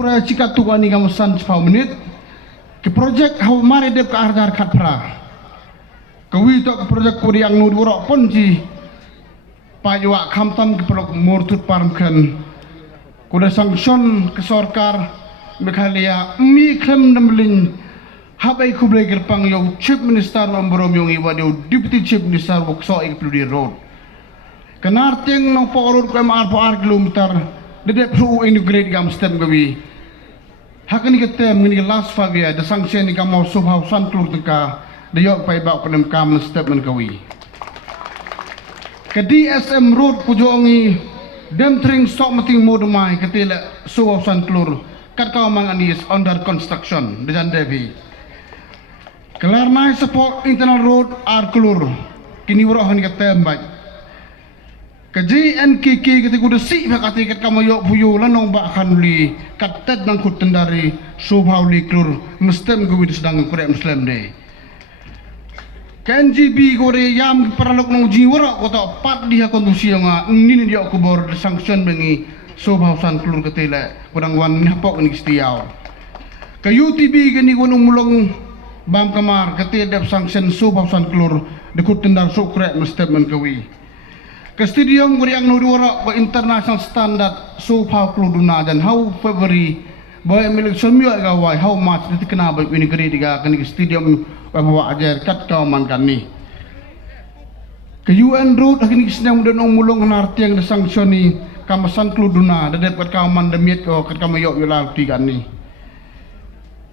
pura cikat tu ni kamu san 10 menit ke projek hau mari dep ke arjar khat pra kawi to ke projek puri yang nu durok pun ji pajwa khamtam ke prok mortut parmkan kuda sanction ke sorkar Meghalaya mi klem namling habai kublai gerpang yo chief minister mamborom yung iwa yo deputy chief minister wok so ik pludi road kenar ting nong porur ko mar po ar kilometer de pru integrate gam stem gawi hakani ketem ngini last 5 year the sanction ni kam so hau san klur tengka de yo pai ba penem kam statement gawi ke DSM road pujongi dem tring stop meeting modumai ketila so hau san klur kat kau mang anis under construction de jan devi kelarnai support internal road ar klur kini woro han ketem bai ke JNKK ketika udah si bakati kat kamu yok buyo lanong ba kanuli katet nang kuten dari subhauli klur mestem gue sedang kurek muslim de KNGB gore yam peralok nong jiwara kota pat dia kondusi nga nini dia kubor sanction bengi subhausan klur ketela kurang wan nyapok ni stiaw ke UTB gani gunung mulong bam kamar ketela sanction subhausan klur de kuten dar sukrek mestem menkawi ke stadium guri ang nudura ba international standard so how kluduna dan how February boy milik semua gawai how much itu kena ba ini geri diga kan stadium ba mawa ajar kat kau man kan ni ke UN road agni sedang dan mulung narti yang sanction ni kamasan kluduna dapat kau man demit ko kat kau yok yulau ti kan ni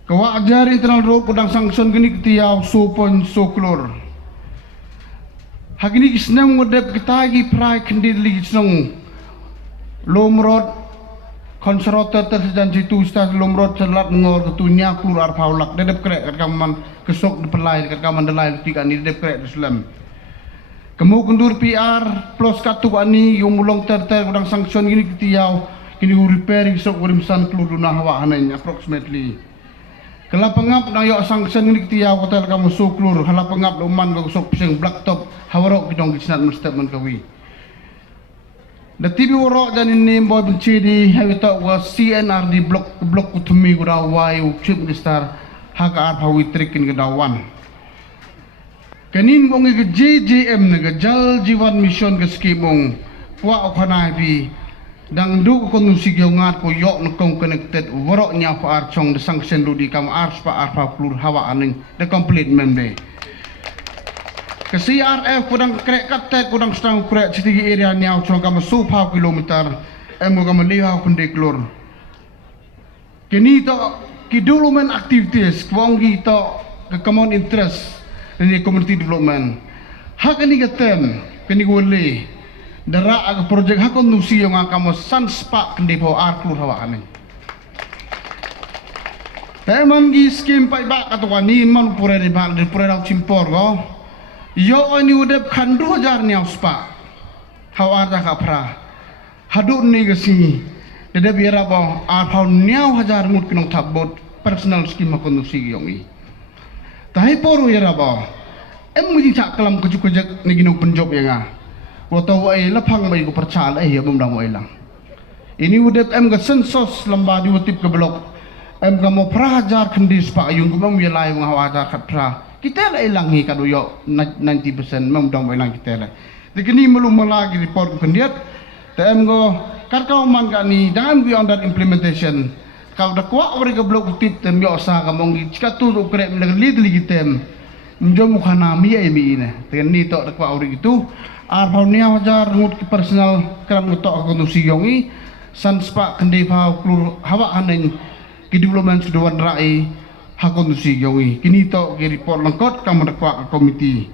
ke wa ajar internal road pedang sanction gini tiaw so pon so klur Hagini kisnang ngodep kita lagi prai kendiri lagi senang lomrod konservator tersejan situ stas lomrod selat ngor ketunya keluar paulak dedep krek kat kaman kesok dipelai kat kaman delai tiga ni dedep krek Islam kemu kendur PR plus katu ani yung mulong terter udang sanction gini kitiaw kini repair kesok urimsan keluar dunah hawa hanen approximately kalau pengap na yo sanction ni kitiaw hotel kamu suklur hala pengap luman ko sok pisang blacktop hawarok gidong gisnat statement kawi the TV woro dan ini boy bencidi hawita was CNRD block utumi gura wai chief minister haka ar hawi trikin gedawan kanin kong ke JJM naga jal jiwan mission ke skimong wa okhanai bi dang du ko nu sigyo ngat ko yok no kong connected woro nya fa ar chong de sanction du di kam ar pa plur hawa aning the complete member ke CRF kudang krek katet kudang stang krek city area nya chong kam so pa kilometer emo kam liha kunde klur kini to kidulumen activities kwong gi to ke common interest in community development hakani gatem kini gole dara ag project hakon nusi yang akamo sanspa kendepo ar klur hawa aning teman gi skim pai ba katwa ni man pure di bal di pure rau cimpor go yo ani udep kan 2000 nya spa hawa ta kapra hadu ni gesi dede biara bo ar phau nya 1000 mut kinong thabot personal skim hakon nusi yongi tahi poru ya bo em ngi cak kelam kujuk-kujuk ni ginong penjob ya nga Waktu wai lapang bagi ko percaya ya bumdang wai lang. Ini udah em ke sensos lamba di utip ke blok. Em kamu prajar kendis pak ayung kumang wilayah mengawajar kat pra. Kita lah ilangi kado yo 90% bumdang wai lang kita lah. Dikini melum lagi report kendiat. Em go kat kau man kat ni jangan beyond that implementation. Kau dah kuat orang ke blok utip tem yo sa kamu jika tu ukrep mendelit lagi tem. Menjom mukhana mi ai mi ini. Dengan ni tok dah kuat orang itu. Arpau ni ajar ngut personal keram ngutok kondusi yongi sanspa kendi pau klur hawa hanen ki development sudawan rai ha kondusi yongi kini to ki report lengkot kam rekwa komiti